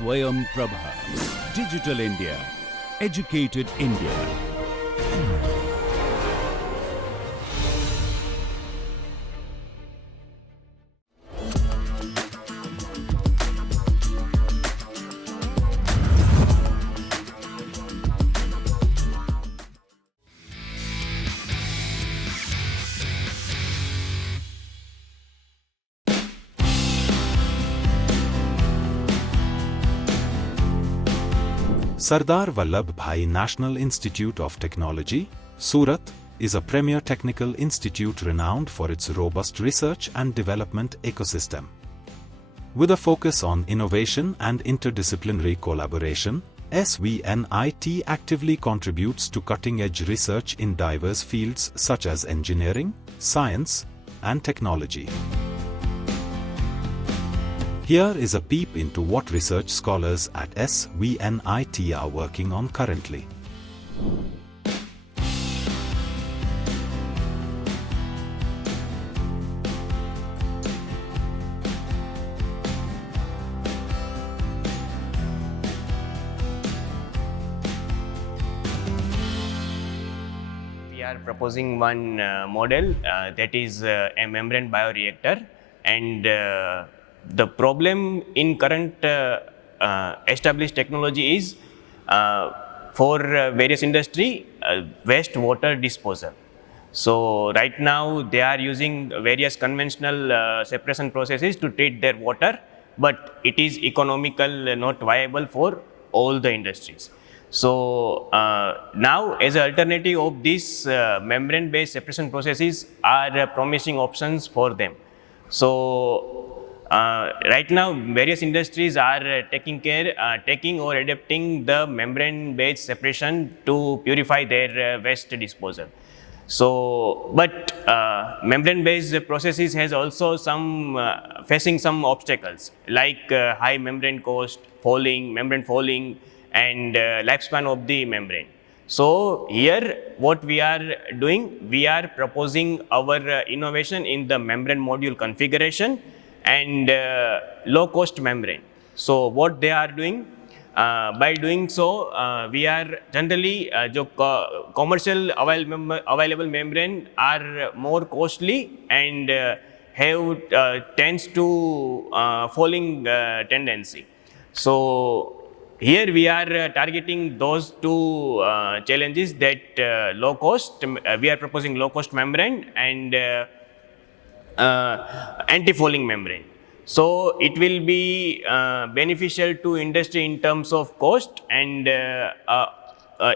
Swayam Prabha. Digital India. Educated India. Sardar Vallabhbhai National Institute of Technology, Surat, is a premier technical institute renowned for its robust research and development ecosystem. With a focus on innovation and interdisciplinary collaboration, SVNIT actively contributes to cutting-edge research in diverse fields such as engineering, science, and technology. Here is a peep into what research scholars at SVNIT are working on currently. We are proposing one model that is a membrane bioreactor, and the problem in current established technology is for various industry wastewater disposal. So right now they are using various conventional separation processes to treat their water, but it is economical, not viable for all the industries. So now, as an alternative of these membrane-based separation processes are promising options for them. So right now, various industries are taking or adapting the membrane-based separation to purify their waste disposal. So, but membrane-based processes has also facing some obstacles like high membrane cost, membrane falling, and lifespan of the membrane. So here, what we are doing, we are proposing our innovation in the membrane module configuration and low-cost membrane. So what they are doing, by doing so, we are generally commercial available membrane are more costly and tends to falling tendency. So here we are targeting those two challenges, that low cost. We are proposing low cost membrane and anti-fouling membrane. So it will be beneficial to industry in terms of cost and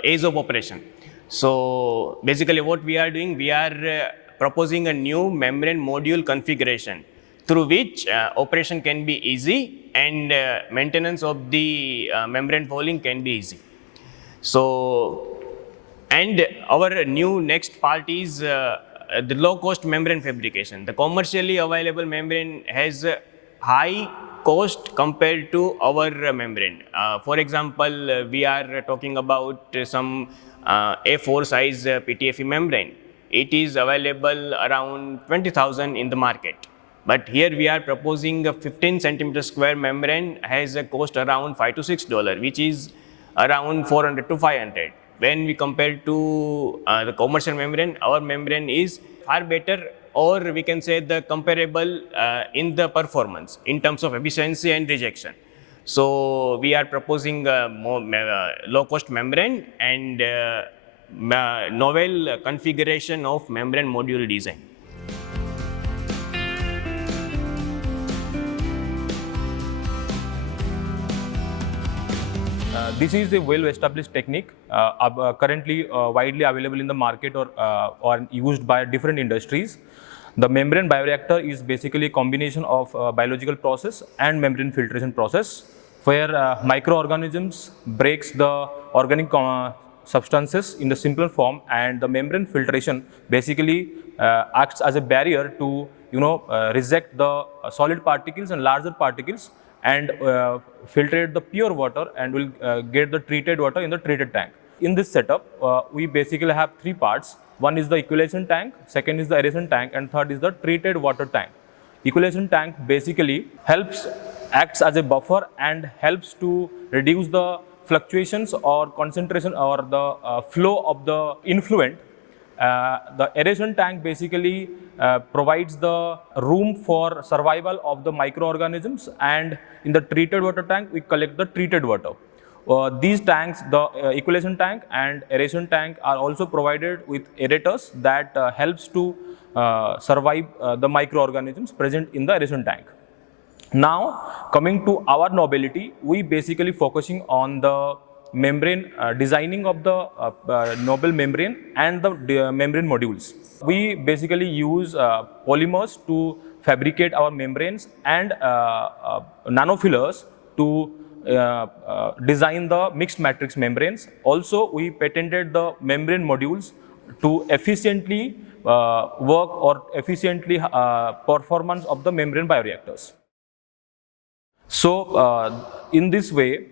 ease of operation. So basically what we are doing, we are proposing a new membrane module configuration through which operation can be easy and maintenance of the membrane fouling can be easy. So, and our new next part is the low-cost membrane fabrication. The commercially available membrane has high cost compared to our membrane. For example, we are talking about some A4 size PTFE membrane. It is available around 20,000 in the market. But here we are proposing a 15 centimeter square membrane has a cost around $5 to $6, which is around 400 to 500. When we compare to the commercial membrane, our membrane is far better, or we can say the comparable in the performance in terms of efficiency and rejection. So we are proposing more low-cost membrane and novel configuration of membrane module design. This is a well-established technique, currently widely available in the market or used by different industries. The membrane bioreactor is basically a combination of biological process and membrane filtration process, where microorganisms breaks the organic substances in the simpler form, and the membrane filtration basically acts as a barrier to reject the solid particles and larger particles and filtrate the pure water and will get the treated water in the treated tank. In this setup, we basically have three parts. One is the equalization tank, second is the aeration tank, and third is the treated water tank. Equalization tank basically acts as a buffer and helps to reduce the fluctuations or concentration or the flow of the influent. The aeration tank basically provides the room for survival of the microorganisms, and in the treated water tank we collect the treated water. These tanks, the equalization tank and aeration tank, are also provided with aerators that helps to survive the microorganisms present in the aeration tank. Now coming to our nobility, we basically focusing on the membrane, designing of the noble membrane and the membrane modules. We basically use polymers to fabricate our membranes and nanofillers to design the mixed matrix membranes. Also, we patented the membrane modules to efficiently work or efficiently performance of the membrane bioreactors. So, in this way,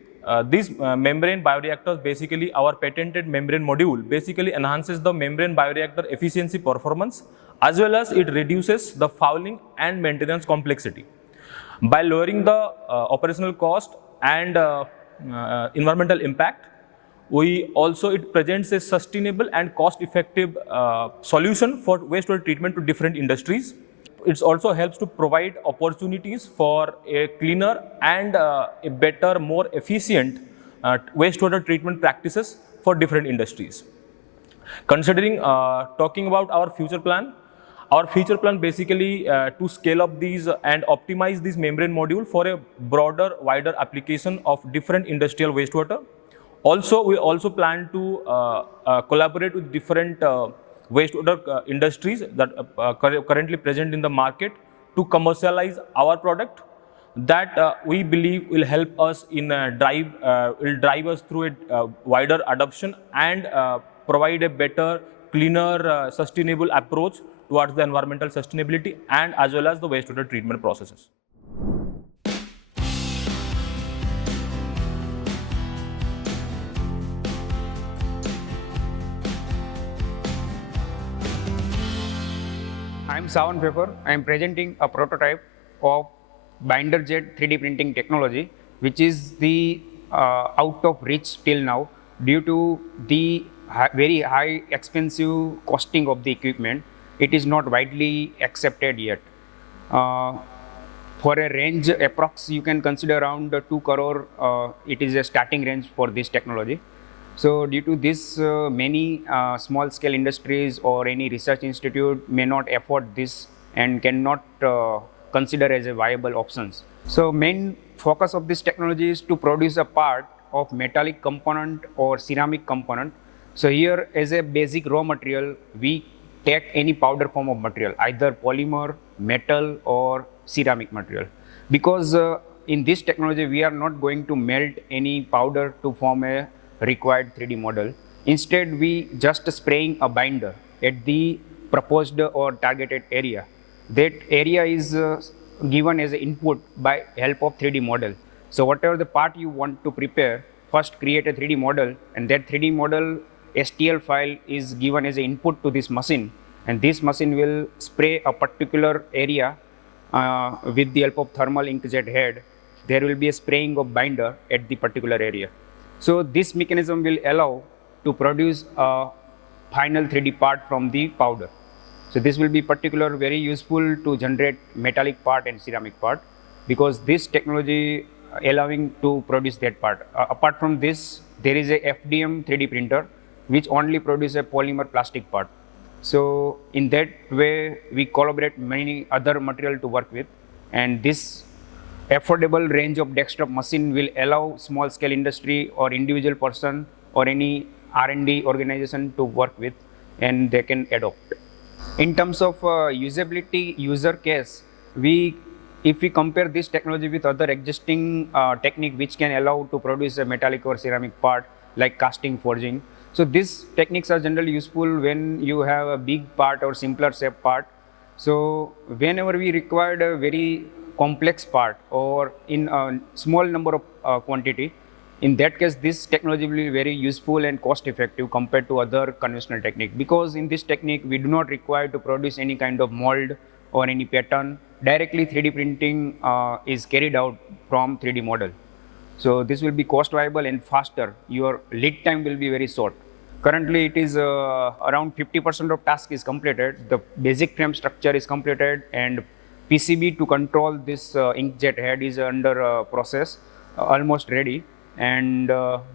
these membrane bioreactors, basically our patented membrane module basically enhances the membrane bioreactor efficiency performance, as well as it reduces the fouling and maintenance complexity. By lowering the operational cost and environmental impact, it presents a sustainable and cost-effective solution for wastewater treatment to different industries. It also helps to provide opportunities for a cleaner and a better, more efficient wastewater treatment practices for different industries. Considering talking about our future plan basically to scale up these and optimize this membrane module for a broader, wider application of different industrial wastewater. Also, we also plan to collaborate with different wastewater industries that currently present in the market to commercialize our product that we believe will help us in will drive us through a wider adoption and provide a better, cleaner, sustainable approach towards the environmental sustainability and as well as the wastewater treatment processes. I am Swayam Prabha. I am presenting a prototype of binder jet 3D printing technology, which is the out of reach till now due to the very high expensive costing of the equipment. It is not widely accepted yet. For a range approx, you can consider around 2 crore. It is a starting range for this technology. So due to this, many small scale industries or any research institute may not afford this and cannot consider as a viable options. So main focus of this technology is to produce a part of metallic component or ceramic component. So here as a basic raw material, we take any powder form of material, either polymer, metal or ceramic material. Because in this technology, we are not going to melt any powder to form a required 3D model. Instead, we just spraying a binder at the proposed or targeted area. That area is given as an input by help of 3D model. So whatever the part you want to prepare, first create a 3D model, and that 3D model STL file is given as an input to this machine, and this machine will spray a particular area with the help of thermal inkjet head. There will be a spraying of binder at the particular area. So this mechanism will allow to produce a final 3D part from the powder. So this will be particularly very useful to generate metallic part and ceramic part, because this technology allowing to produce that part. Apart from this, there is a FDM 3D printer which only produces a polymer plastic part. So in that way, we collaborate many other material to work with, and this affordable range of desktop machine will allow small scale industry or individual person or any R&D organization to work with, and they can adopt. In terms of usability user case, if we compare this technology with other existing technique which can allow to produce a metallic or ceramic part like casting, forging. So these techniques are generally useful when you have a big part or simpler shape part. So whenever we required a very complex part or in a small number of quantity, in that case this technology will be very useful and cost effective compared to other conventional technique, because in this technique we do not require to produce any kind of mold or any pattern. directly 3D printing is carried out from 3D model. So this will be cost viable and faster. Your lead time will be very short. Currently it is around 50% of task is completed. The basic frame structure is completed, and PCB to control this inkjet head is under process, almost ready, and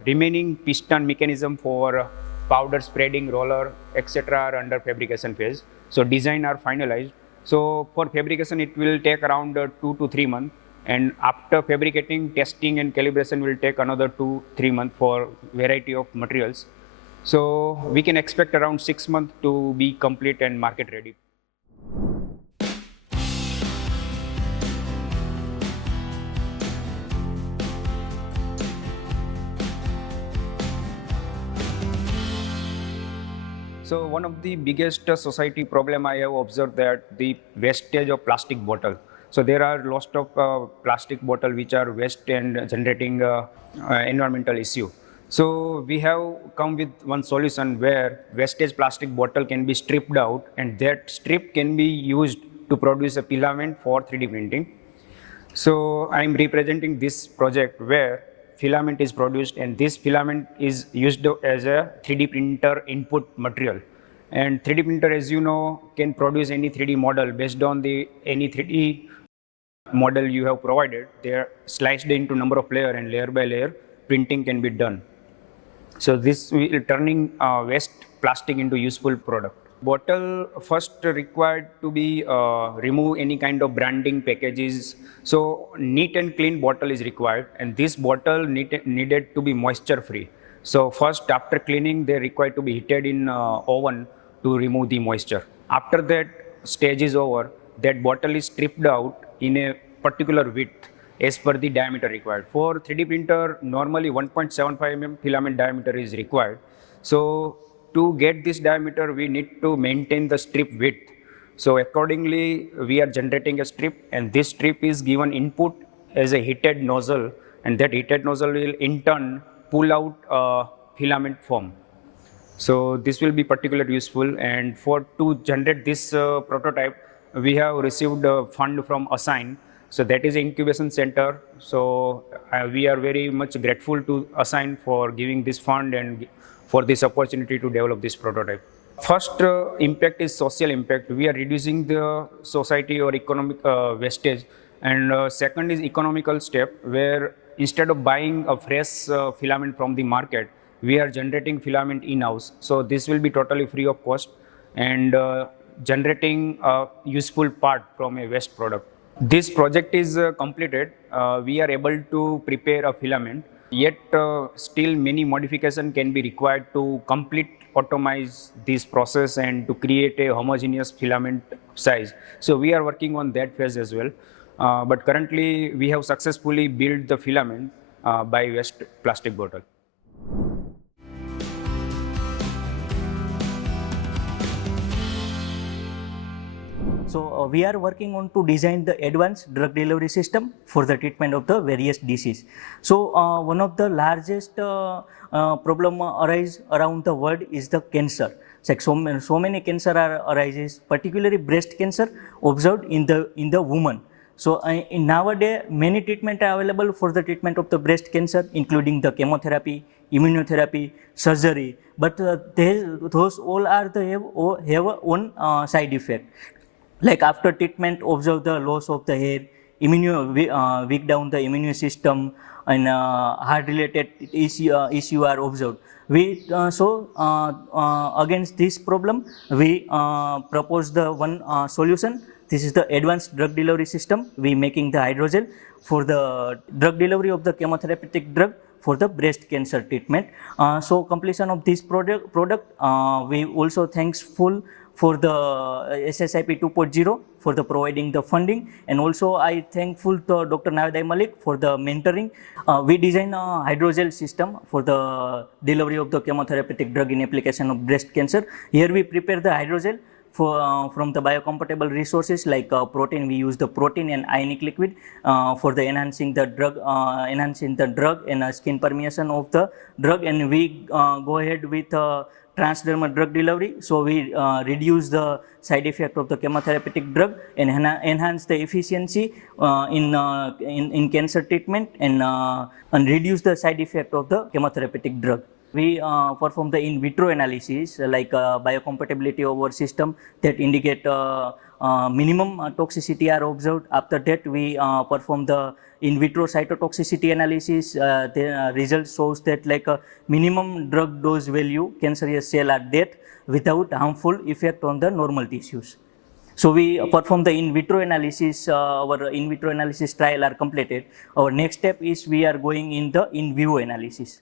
remaining piston mechanism for powder spreading, roller, etc. are under fabrication phase. So design are finalized. So for fabrication it will take around 2 to 3 months, and after fabricating, testing and calibration will take another 2-3 months for variety of materials. So we can expect around 6 months to be complete and market ready. So one of the biggest society problem I have observed that the wastage of plastic bottle. So there are lots of plastic bottle which are waste and generating environmental issue. So we have come with one solution where wastage plastic bottle can be stripped out, and that strip can be used to produce a filament for 3D printing. So I am representing this project where filament is produced, and this filament is used as a 3D printer input material. And 3D printer, as you know, can produce any 3D model based on any 3D model you have provided. They are sliced into number of layer, and layer by layer printing can be done. So this will turning waste plastic into useful product. Bottle first required to be remove any kind of branding packages. So neat and clean bottle is required, and this bottle needed to be moisture free. So first, after cleaning, they required to be heated in oven to remove the moisture. After that stage is over, that bottle is stripped out in a particular width as per the diameter required. For 3D printer, normally 1.75 mm filament diameter is required. So to get this diameter, we need to maintain the strip width. So accordingly, we are generating a strip, and this strip is given input as a heated nozzle, and that heated nozzle will in turn pull out filament form. So this will be particularly useful, and to generate this prototype, we have received a fund from ASHINE. So that is an incubation center. So we are very much grateful to ASHINE for giving this fund and for this opportunity to develop this prototype. First impact is social impact. We are reducing the society or economic wastage. And second is economical step, where instead of buying a fresh filament from the market, we are generating filament in-house. So this will be totally free of cost, and generating a useful part from a waste product. This project is completed. We are able to prepare a filament, yet still many modifications can be required to complete automize this process and to create a homogeneous filament size. So we are working on that phase as well. But currently we have successfully built the filament by waste plastic bottle. So we are working on to design the advanced drug delivery system for the treatment of the various disease. So one of the largest problem arise around the world is the cancer. It's like so many cancer arises, particularly breast cancer observed in the woman. So in nowadays many treatments are available for the treatment of the breast cancer, including the chemotherapy, immunotherapy, surgery. But those all are have one side effect. Like after treatment, observe the loss of the hair, weak down the immune system, and heart-related issue are observed. Against this problem, we propose the one solution. This is the advanced drug delivery system. We making the hydrogel for the drug delivery of the chemotherapeutic drug for the breast cancer treatment. So completion of this product, we also thankful for the SSIP 2.0 for the providing the funding, and also I thankful to Dr. Navidai Malik for the mentoring. We design a hydrogel system for the delivery of the chemotherapeutic drug in application of breast cancer. Here we prepare the hydrogel from the biocompatible resources like protein. We use the protein and ionic liquid for the enhancing the drug and skin permeation of the drug, and we go ahead with transdermal drug delivery. So we reduce the side effect of the chemotherapeutic drug and enhance the efficiency in cancer treatment and reduce the side effect of the chemotherapeutic drug. We perform the in vitro analysis like biocompatibility of our system that indicate minimum toxicity are observed. After that, we perform the in vitro cytotoxicity analysis. The result shows that like a minimum drug dose value, cancerous cell are dead without harmful effect on the normal tissues. So we perform the in vitro analysis. Our in vitro analysis trial are completed. Our next step is we are going in the in vivo analysis.